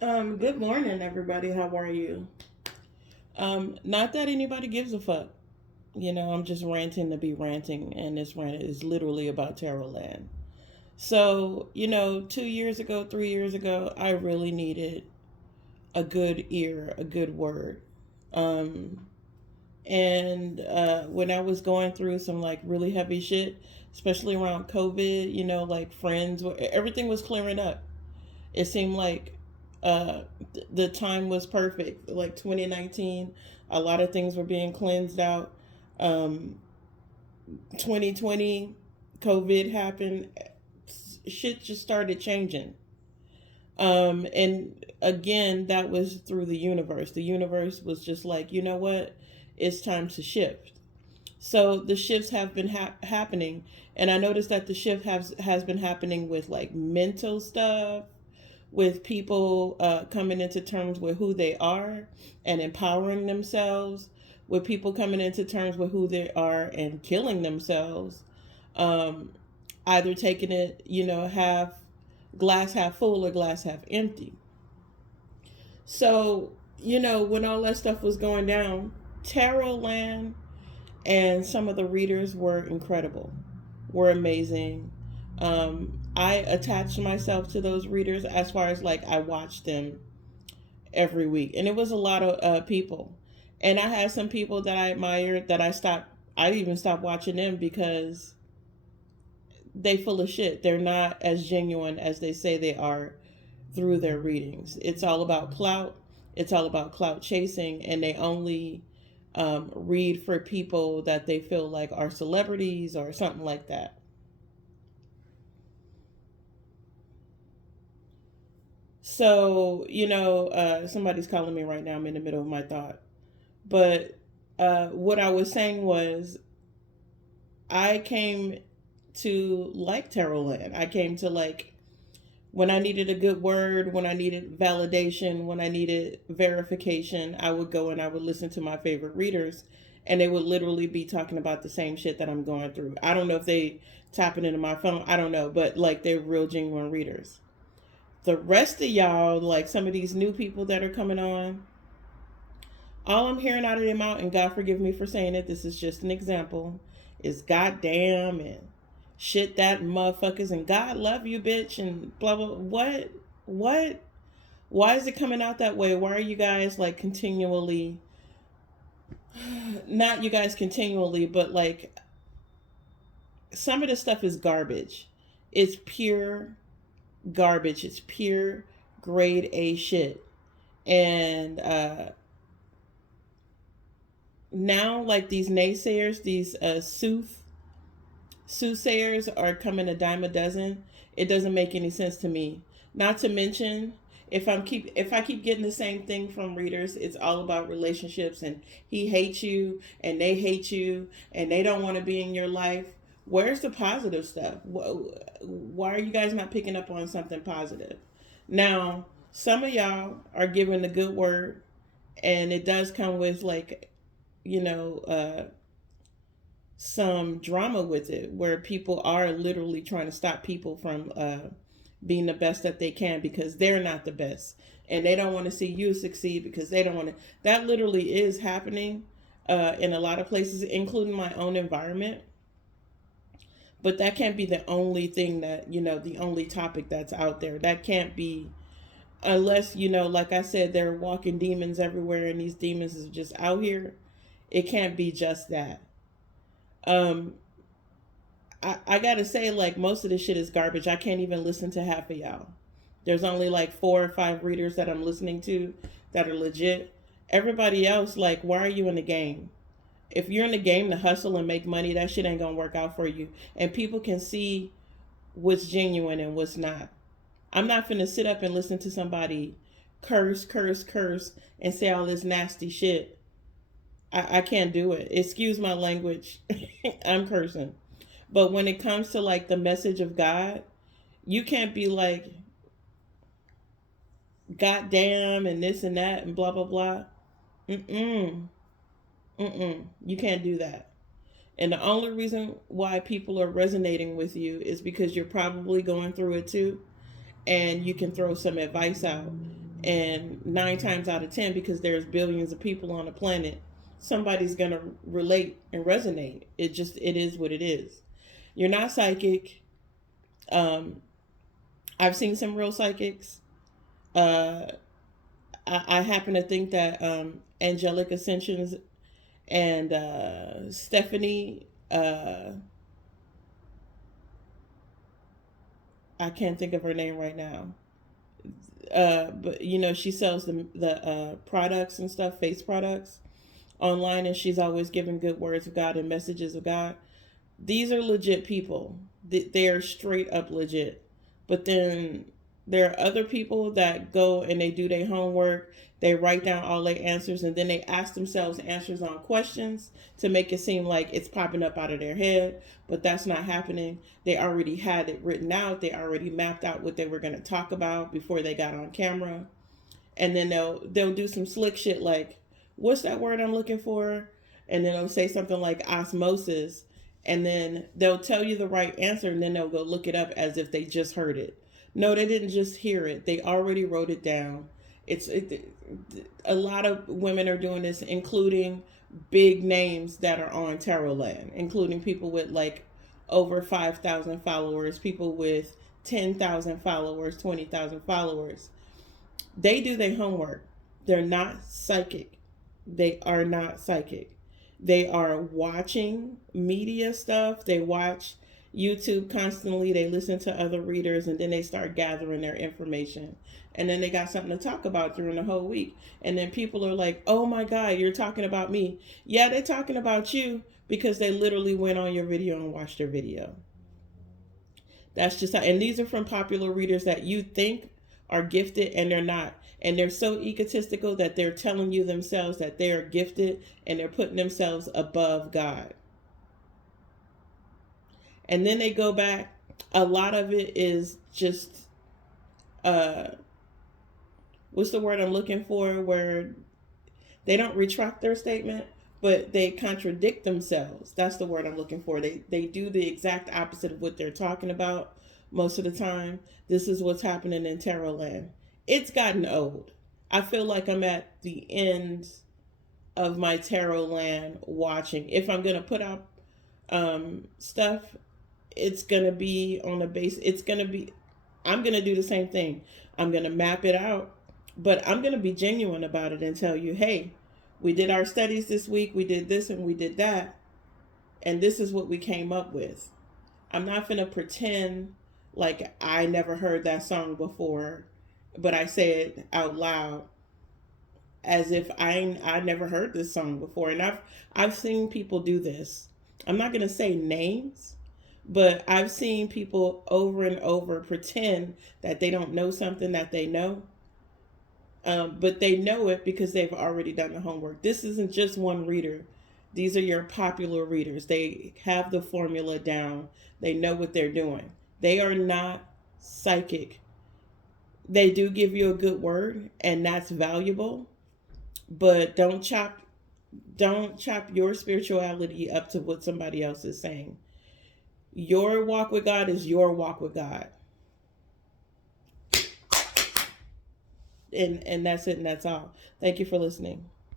Good morning, everybody. How are you? Not that anybody gives a fuck. I'm just ranting to be ranting, and this rant is literally about Tarot Land. So, 2 years ago, 3 years ago, I really needed a good ear, a good word. Um, and when I was going through some like really heavy shit, especially around COVID, like friends, everything was clearing up. It seemed like the time was perfect. Like 2019, a lot of things were being cleansed out. 2020, COVID happened. Shit just started changing. And again, that was through the universe. The universe was just like, you know what? It's time to shift. So the shifts have been happening, and I noticed that the shift has been happening with like mental stuff, with people coming into terms with who they are and empowering themselves, with people coming into terms with who they are and killing themselves, um, either taking it, half glass half full or glass half empty. So, when all that stuff was going down, Tarot Land and some of the readers were incredible, were amazing. I attached myself to those readers as far as like I watched them every week, and it was a lot of people. And I had some people that I admired that I stopped. I even stopped watching them because they full of shit. They're not as genuine as they say they are through their readings. It's all about clout. It's all about clout chasing, and they only read for people that they feel like are celebrities or something like that. So, somebody's calling me right now. I'm in the middle of my thought. But what I was saying was, I came to like Tarot Land. I came to like when I needed a good word, when I needed validation, when I needed verification, I would go and I would listen to my favorite readers, and they would literally be talking about the same shit that I'm going through. I don't know if they tapping into my phone. I don't know, but like they're real genuine readers. The rest of y'all, like some of these new people that are coming on, all I'm hearing out of their mouth, and God forgive me for saying it, this is just an example, is goddamn and shit that motherfuckers and God love you, bitch, and blah blah. What? What? Why is it coming out that way? Why are you guys like continually, not you guys continually, but like some of this stuff is garbage. It's pure garbage. It's pure grade A shit. And now like these naysayers, these soothsayers are coming a dime a dozen. It doesn't make any sense to me. Not to mention, if I keep getting the same thing from readers, it's all about relationships and he hates you and they hate you and they don't want to be in your life. Where's the positive stuff? Why are you guys not picking up on something positive? Now, some of y'all are giving the good word, and it does come with like, you know, some drama with it where people are literally trying to stop people from being the best that they can because they're not the best, and they don't want to see you succeed because they don't want to. That literally is happening in a lot of places, including my own environment. But that can't be the only thing that, the only topic that's out there. That can't be, unless, like I said, there are walking demons everywhere and these demons is just out here. It can't be just that. um I gotta say, like, most of this shit is garbage. I can't even listen to half of y'all. There's only like 4 or 5 readers that I'm listening to that are legit. Everybody else, like, why are you in the game? If you're in the game to hustle and make money, that shit ain't gonna work out for you. And people can see what's genuine and what's not. I'm not finna sit up and listen to somebody curse, curse, curse, and say all this nasty shit. I can't do it. Excuse my language. I'm cursing. But when it comes to like the message of God, you can't be like, goddamn, and this and that and blah blah blah. Mm-mm. Mm-mm. You can't do that. And the only reason why people are resonating with you is because you're probably going through it too, and you can throw some advice out. And 9 times out of 10, because there's billions of people on the planet, somebody's going to relate and resonate. It is what it is. You're not psychic. I've seen some real psychics. Uh, I happen to think that Angelic Ascensions and Stephanie, I can't think of her name right now. But she sells the products and stuff, face products online, and she's always giving good words of God and messages of God. These are legit people. They are straight up legit. But then there are other people that go and they do their homework. They write down all their answers, and then they ask themselves answers on questions to make it seem like it's popping up out of their head. But that's not happening. They already had it written out. They already mapped out what they were going to talk about before they got on camera. And then they'll do some slick shit like, what's that word I'm looking for? And then they'll say something like osmosis. And then they'll tell you the right answer, and then they'll go look it up as if they just heard it. No, they didn't just hear it. They already wrote it down. A lot of women are doing this, including big names that are on Tarot Land, including people with like over 5,000 followers, people with 10,000 followers, 20,000 followers. They do their homework. They're not psychic. They are not psychic. They are watching media stuff. They watch YouTube constantly. They listen to other readers, and then they start gathering their information. And then they got something to talk about during the whole week. And then people are like, oh my God, you're talking about me. Yeah, they're talking about you because they literally went on your video and watched your video. That's just how, and these are from popular readers that you think are gifted, and they're not. And they're so egotistical that they're telling you themselves that they are gifted, and they're putting themselves above God. And then they go back. A lot of it is just, what's the word I'm looking for? Where they don't retract their statement, but they contradict themselves. That's the word I'm looking for. They do the exact opposite of what they're talking about most of the time. This is what's happening in Tarot Land. It's gotten old. I feel like I'm at the end of my Tarot Land watching. If I'm going to put out stuff, it's going to be on a base. I'm going to do the same thing. I'm going to map it out, but I'm going to be genuine about it and tell you, hey, we did our studies this week. We did this and we did that. And this is what we came up with. I'm not going to pretend like I never heard that song before, but I say it out loud as if I never heard this song before. And I've seen people do this. I'm not going to say names, but I've seen people over and over pretend that they don't know something that they know. But they know it because they've already done the homework. This isn't just one reader. These are your popular readers. They have the formula down. They know what they're doing. They are not psychic. They do give you a good word, and that's valuable. But don't chop your spirituality up to what somebody else is saying. Your walk with God is your walk with God. And that's it, and that's all. Thank you for listening.